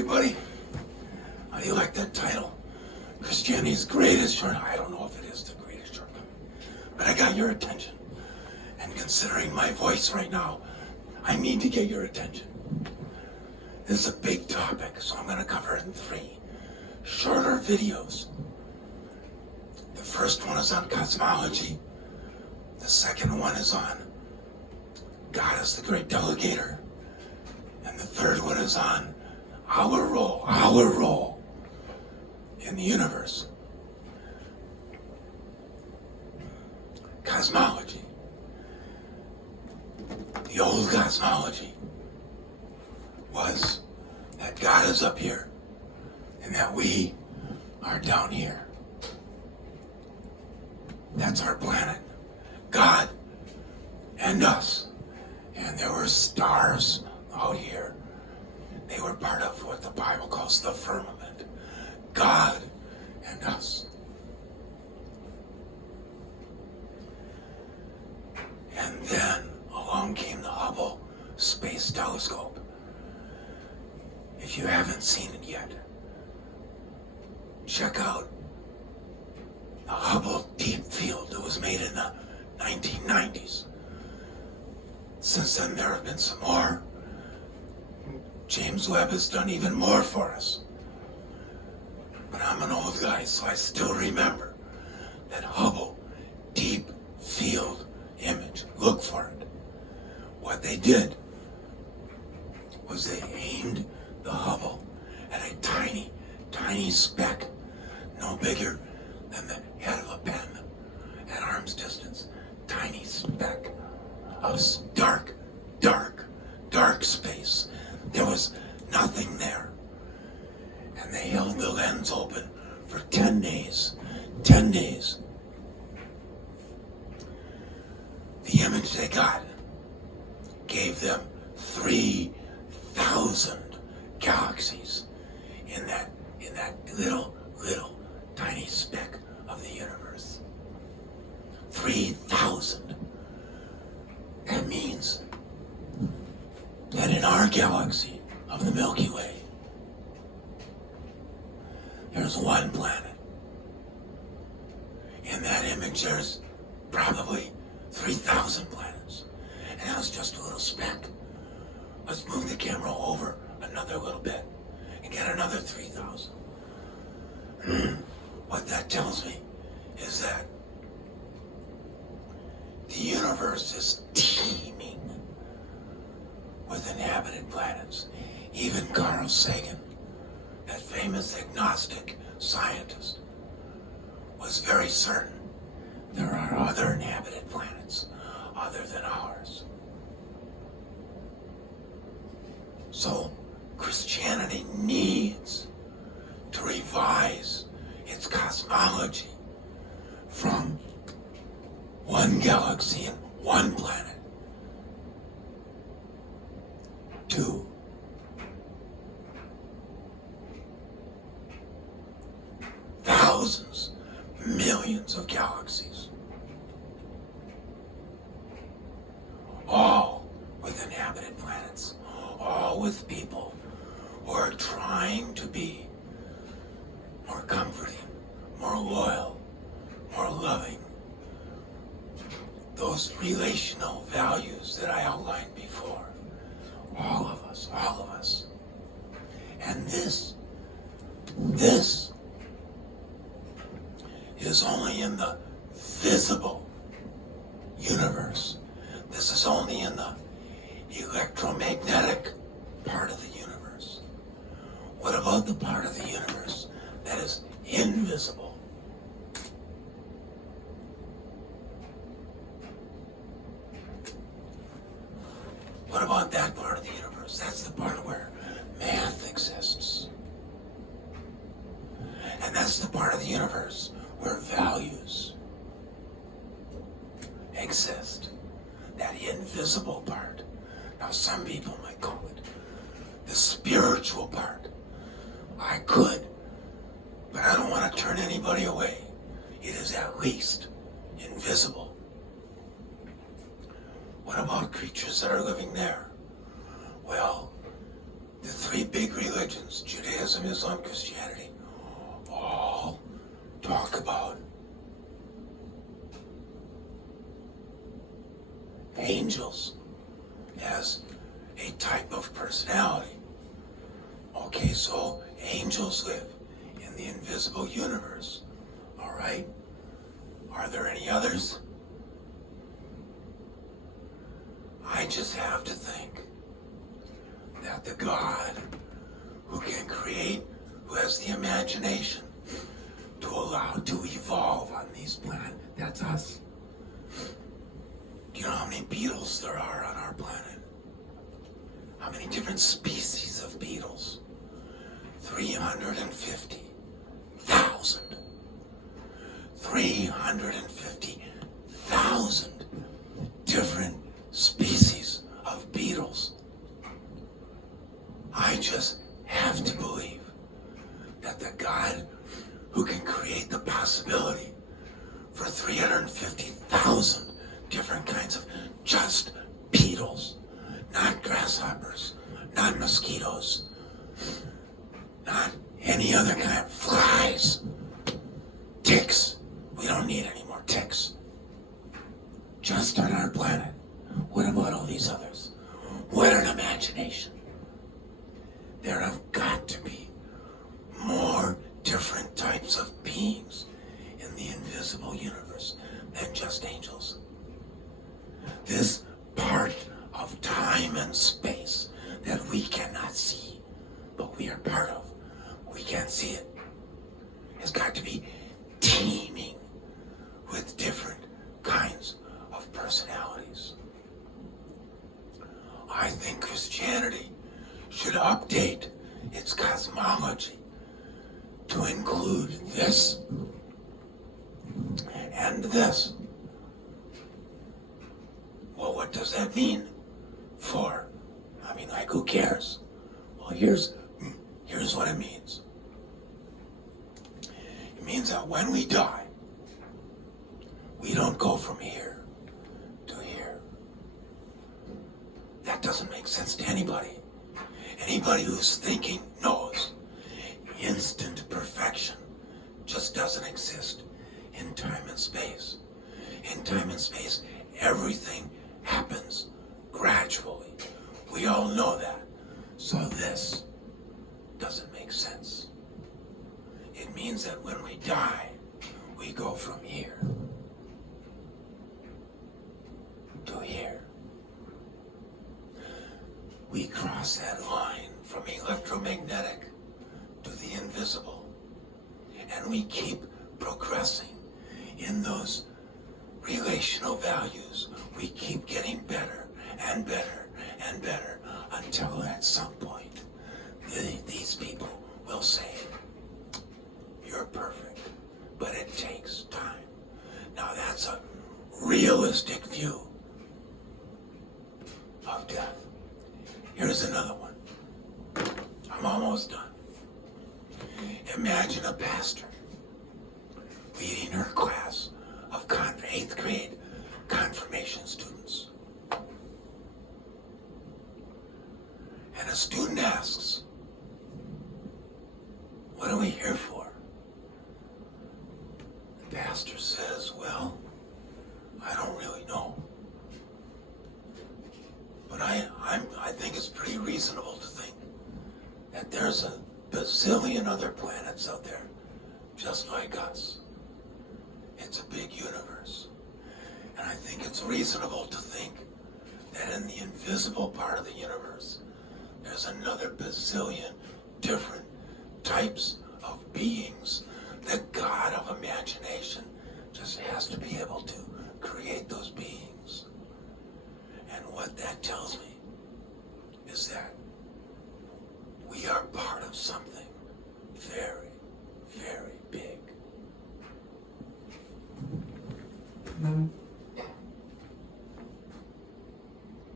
everybody. How do you like that title? Christianity's greatest shortcoming. I don't know if it is the greatest shortcoming, but I got your attention. And considering my voice right now, I need to get your attention. This is a big topic, so I'm going to cover it in 3 shorter videos. The first one is on cosmology. The second one is on God as the great delegator. And the third one is on our role in the universe. Cosmology. The old cosmology was that God is up here and that we are down here. That's our planet. God and us. And there were stars out here. They were part of what the Bible calls the firmament. God and us. And then along came the Hubble Space Telescope. If you haven't seen it yet, check out the Hubble Deep Field that was made in the 1990s. Since then, there have been some more. James Webb has done even more for us. But I'm an old guy, so I still remember that Hubble Deep Field image. Look for it. What they did was they aimed the Hubble at a tiny, tiny speck, no bigger than the head of a pen, at arm's distance. Tiny speck of dark, dark, dark space. There was nothing there. And they held the lens open for 10 days. 10 days. The image they got gave them 3,000 galaxies in that little tiny speck of the universe. 3,000. That means that in our galaxy of the Milky Way, there's one planet. In that image, there's probably 3,000 planets. And that was just a little speck. Let's move the camera over another little bit and get another 3,000. What that tells me is that the universe is teeming with inhabited planets. Even Carl Sagan, that famous agnostic scientist, was very certain there are other inhabited planets other than ours. So Christianity needs to revise its cosmology from one galaxy and one planet to thousands, millions of galaxies, all with inhabited planets, all with people who are trying to be more comforting, more loyal, more loving. Those relational values that I outlined before. All of us. And this is only in the visible universe. This is only in the electromagnetic part of the universe. What about the part of the universe that is invisible? What about that part of the universe? That's the part where math exists. And that's the part of the universe where values exist. That invisible part. Now some people might call it the spiritual part. I could, but I don't want to turn anybody away. It is at least invisible. What about creatures that are living there? Well, the 3 big religions, Judaism, Islam, Christianity, all talk about angels as a type of personality. Okay, so angels live in the invisible universe. All right? Are there any others? I just have to think that the God who can create, who has the imagination to allow to evolve on these planets, that's us. Do you know how many beetles there are on our planet? How many different species of beetles? 350,000. 350,000 different species of beetles. I just have to believe that the God who can create the possibility for 350,000 different kinds of just beetles, not grasshoppers, not mosquitoes, not any other kind of flies, ticks. We don't need any more ticks. Just on our planet. What about all these others? What an imagination. There have got to be more different types of beings in the invisible universe than just angels. This part of time and space that we cannot see, but we are part of, we can't see it, has got to be teeming with different kinds of personalities. I think Christianity should update its cosmology to include this and this. Well, what does that mean for? I mean, like, who cares? Well, here's what it means. It means that when we die, we don't go from here to here. That doesn't make sense to anybody. Anybody who's thinking knows instant perfection just doesn't exist in time and space. In time and space, everything happens gradually. We all know that. So this doesn't make sense. It means that when we die, we go from here to here. We cross that line from electromagnetic to the invisible. And we keep progressing in those relational values. We keep getting better and better and better until at some point these people will say, you're perfect, but it takes time. Now that's a realistic view of death. Here's another one. I'm almost done. Imagine a pastor leading her class of 8th grade confirmation students. And a student asks, what are we here for? The pastor says, well, I don't really know. But I think it's pretty reasonable to think that there's a bazillion other planets out there just like us. It's a big universe. And I think it's reasonable to think that in the invisible part of the universe, there's another bazillion different types of beings. The God of imagination just has to be able to create those beings. And what that tells me is that